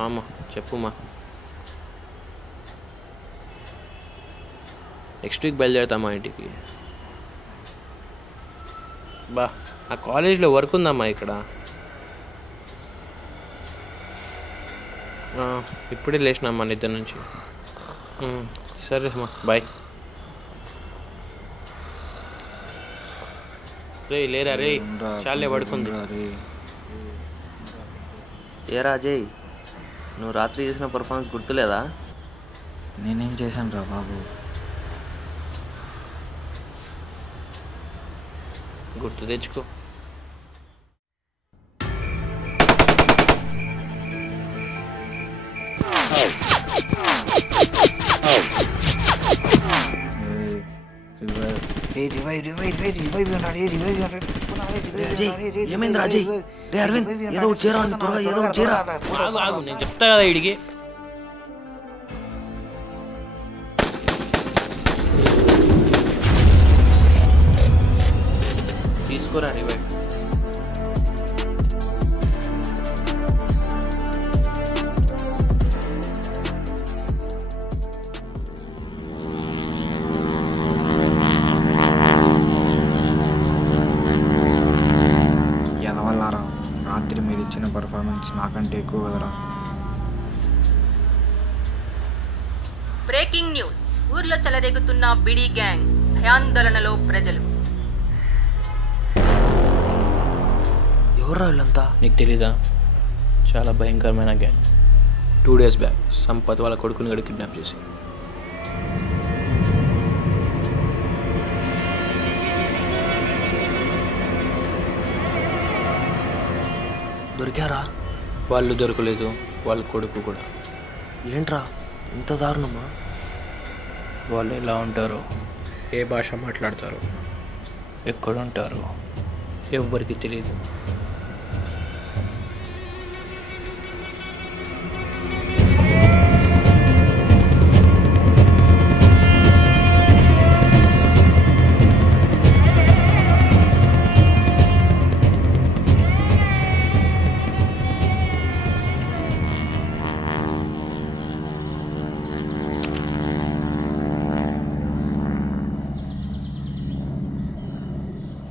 అమ్మా చెప్పుమా. Next week బయలుదేరుతామా ఇంటికి. బా ఆ కాలేజ్లో వర్క్ ఉందమ్మా ఇక్కడ. ఇప్పుడే లేచినామ్మా నిద్ర నుంచి. సరే అమ్మా బాయ్. రే లేరా రే, చాలే పడుకుంది. ఏరా అజయ్, నువ్వు రాత్రి చేసిన పర్ఫార్మెన్స్ గుర్తులేదా? నేనేం చేశాను రా బాబు? గుర్తు తెచ్చుకో. ఏమైంది రాజయ్? రే అరవింద్, ఏదో చేరా త్వరగా, ఏదో చేరా. నేను చెప్తా కదా ఇడికి. తీసుకోరా రివైవ్. ఎదవల్లారా, రాత్రి మీరు ఇచ్చిన పర్ఫార్మెన్స్ నాకంటే ఎక్కువ కదరా. Breaking news. ఊర్లో చెలరేగుతున్న బిడీ గ్యాంగ్, భయాందోళనలో ప్రజలు. ఎవర్రా వీళ్ళంతా? నీకు తెలీదా? చాలా భయంకరమైన గ్యాంగ్. 2 days బ్యాక్ సంపత్ వాళ్ళ కొడుకుని కూడా కిడ్నాప్ చేసి. దొరికారా? వాళ్ళు దొరకలేదు, వాళ్ళ కొడుకు కూడా. ఏంట్రా ఇంత దారుణమా? వాళ్ళు ఎలా ఉంటారో, ఏ భాష మాట్లాడతారో, ఎక్కడుంటారో ఎవ్వరికి తెలియదు.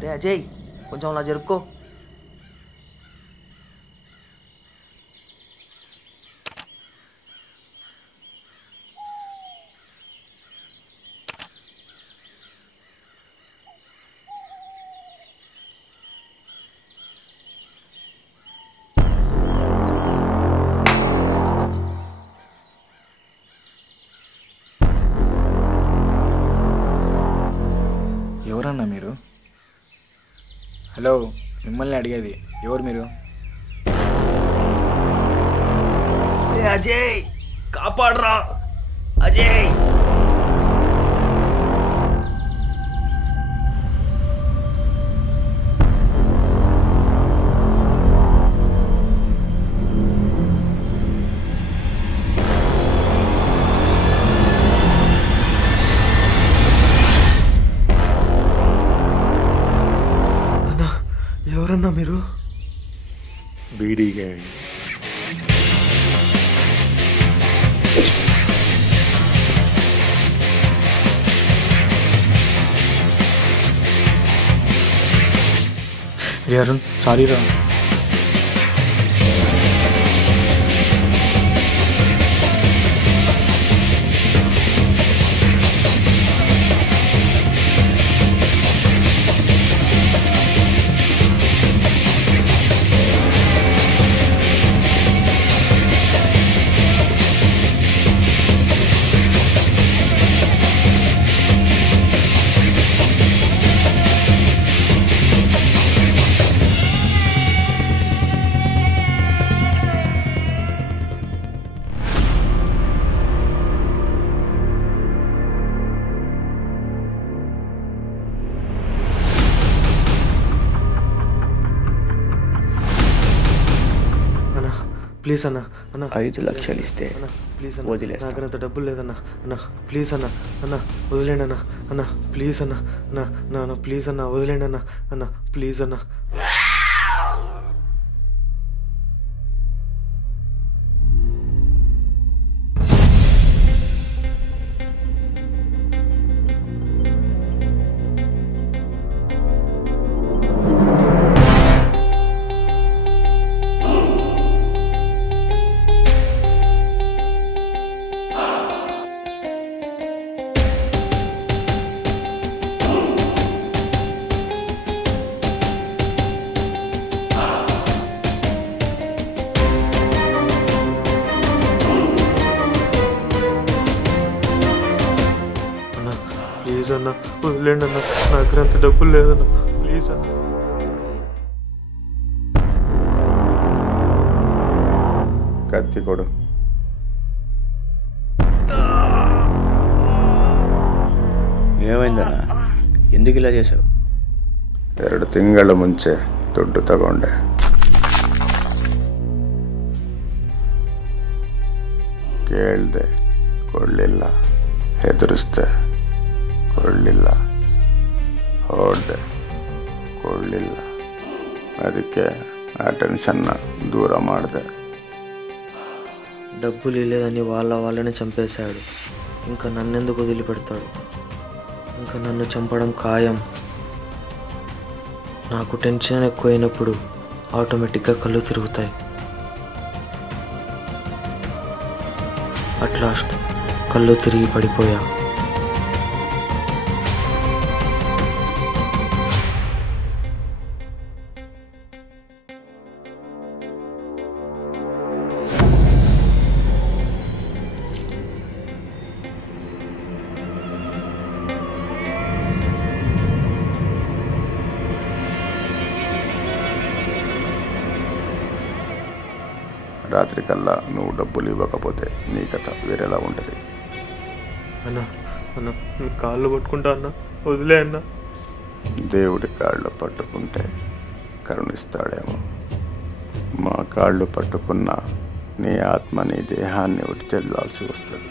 రే అజయ్, కొంచెం అలా జరుపుకో. ఎవరన్నా మీరు? హలో, మిమ్మల్ని అడిగేది. ఎవరు మీరు? అజయ్ కాపాడరా అజయ్. ఎవరన్నా మీరు? బీడీ గ్యాంగ్. రే అరుణ్, సారీ రా. ప్లీజ్ అన్న, అన్న 5 లక్షలు ఇస్తే అన్న ప్లీజ్ అన్న, వదిలేస్తా. నాకు అంత డబ్బులు లేదన్న. అన్న ప్లీజ్ అన్న, అన్న వదిలేండి అన్న. అన్న ప్లీజ్ అన్న, అన్న అన్న ప్లీజ్ అన్న వదిలేండి అన్న. అన్న ప్లీజ్ అన్న. ప్లీజ్ అన్న వదిలేండి అన్న, నా దగ్గర అంత డబ్బులు లేదన్న, ప్లీజ్ అన్న. కత్తి కొడు. ఏమైందన్నా, ఎందుకు ఇలా చేసావు? 2 ತಿಂಗಳ ಮುಂಚೆ ದುಡ್ಡು ತಗೊಂಡೆ. ಕೇಳಿದೆ, ಕೊಡಲಿಲ್ಲ. ಹೆದರಿಸ್ದೆ, ಕೊಡಲಿಲ್ಲ. ಹೊರಡೆ, ಕೊಡಲಿಲ್ಲ. ಅದಕ್ಕೆ ಆ ಟೆನ್ಷನ್ನ దూర ಮಾಡಿದೆ. డబ్బులు ఇవ్వలేదని వాళ్ళని చంపేశాడు. ఇంకా నన్నెందుకు వదిలిపెడతాడు? ఇంకా నన్ను చంపడం ఖాయం. నాకు టెన్షన్ ఎక్కువైనప్పుడు ఆటోమేటిక్గా కళ్ళు తిరుగుతాయి. అట్లా కళ్ళు తిరిగి పడిపోయా. రాత్రి కల్లా నువ్వు డబ్బులు ఇవ్వకపోతే నీ కథ వేరేలా ఉంటుంది. అన్న అన్న మీ కాళ్ళు పట్టుకుంటా అన్న, వదిలే అన్న. దేవుడి కాళ్ళు పట్టుకుంటే కరుణిస్తాడేమో. మా కాళ్ళు పట్టుకున్న నీ ఆత్మ నీ దేహాన్ని విడిచెల్లాల్సి వస్తుంది.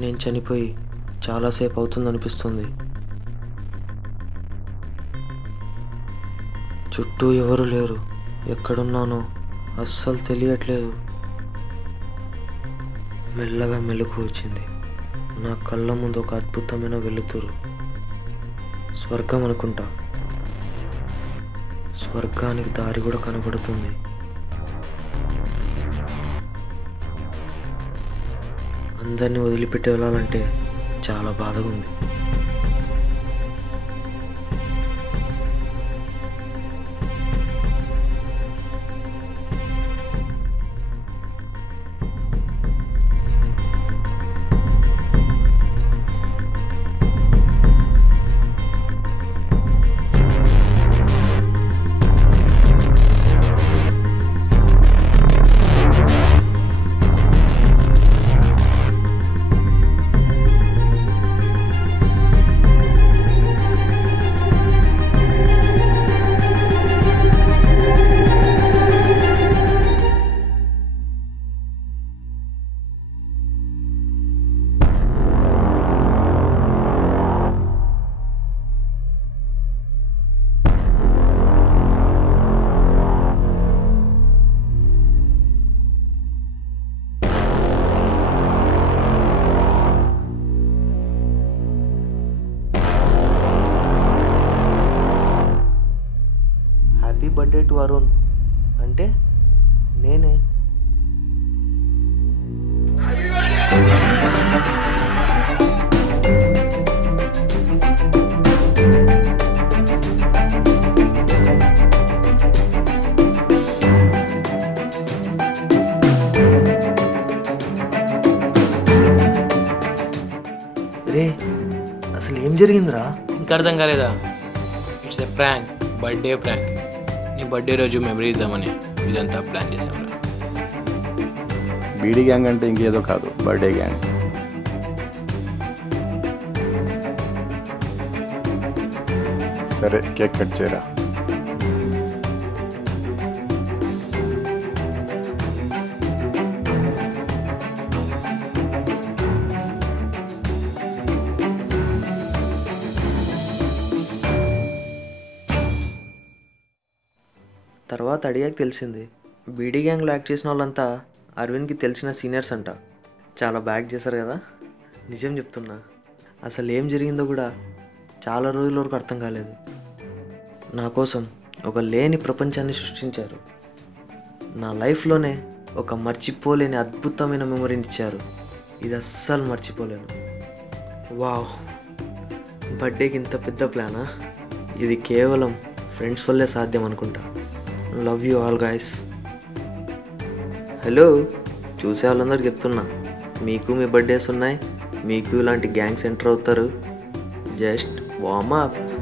నేను చనిపోయి చాలాసేపు అవుతుందనిపిస్తుంది. చుట్టూ ఎవరు లేరు. ఎక్కడున్నానో అస్సలు తెలియట్లేదు. మెల్లగా మెలకు వచ్చింది. నా కళ్ళ ముందు ఒక అద్భుతమైన వెలుతురు. స్వర్గం అనుకుంటా. స్వర్గానికి దారి కూడా కనబడుతుంది. అందరినీ వదిలిపెట్టి వెళ్ళాలంటే చాలా బాధగా ఉంది. హ్యాపీ బర్త్డే టు అరుణ్ అంటే నేనే. రే అసలు ఏం జరిగిందిరా? ఇంకా అర్థం కాలేదా? It's a prank, birthday prank. నీ బర్త్డే రోజు మెమరీ ఇద్దామని ఇదంతా ప్లాన్ చేసాం. బీడీ గ్యాంగ్ అంటే ఇంకేదో కాదు, బర్త్డే గ్యాంగ్. సరే కేక్ కట్ చేయరా. తర్వాత అడిగాక తెలిసింది బీడీ గ్యాంగ్లో యాక్ట్ చేసిన వాళ్ళంతా అరవింద్కి తెలిసిన సీనియర్స్ అంట. చాలా బ్యాక్ చేశారు కదా. నిజం చెప్తున్నా, అసలు ఏం జరిగిందో కూడా చాలా రోజుల వరకు అర్థం కాలేదు. నా కోసం ఒక లేని ప్రపంచాన్ని సృష్టించారు. నా లైఫ్లోనే ఒక మర్చిపోలేని అద్భుతమైన మెమొరీని ఇచ్చారు. ఇది అస్సలు మర్చిపోలేను. వావ్, బర్త్డేకి ఇంత పెద్ద ప్లానా? ఇది కేవలం ఫ్రెండ్స్ వల్లే సాధ్యం అనుకుంటా. Love you all guys. Hello, చూసే వాళ్ళందరూ చెప్తున్నా, మీకు మీ బర్త్డేస్ ఉన్నాయి, మీకు ఇలాంటి గ్యాంగ్స్ ఎంటర్ అవుతారు. Just warm up.